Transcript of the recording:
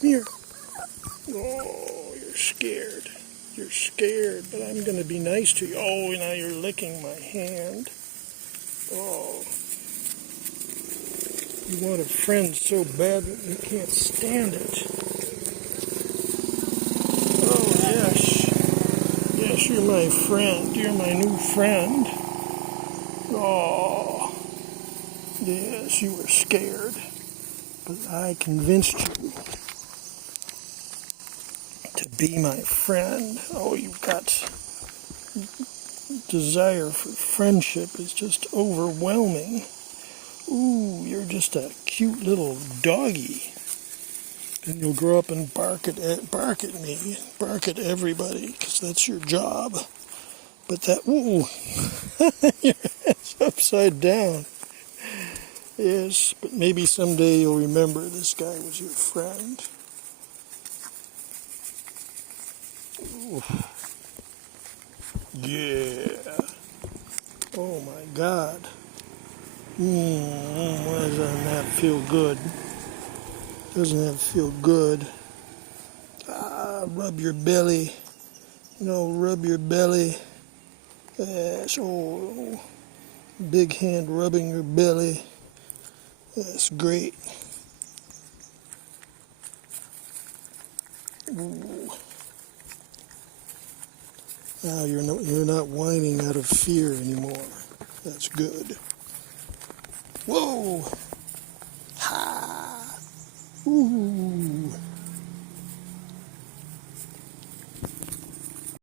Come here. Oh, you're scared. You're scared, but I'm going to be nice to you. Oh, now you're licking my hand. Oh. You want a friend so bad that you can't stand it. Oh, yes. Yes, you're my friend. You're my new friend. Oh. Yes, you were scared. But I convinced you to be my friend. Oh, you've got desire for friendship is just overwhelming. Ooh, you're just a cute little doggy. And you'll grow up and bark at me, bark at everybody, because that's your job. But that, ooh, your head's upside down. Yes, but maybe someday you'll remember this guy was your friend. Ooh. Yeah. Oh my God. Why doesn't that feel good? Doesn't that feel good? Rub your belly. Rub your belly. Yes, oh, big hand rubbing your belly. That's great. Ooh. Now you're not whining out of fear anymore. That's good. Whoa! Ha! Ooh!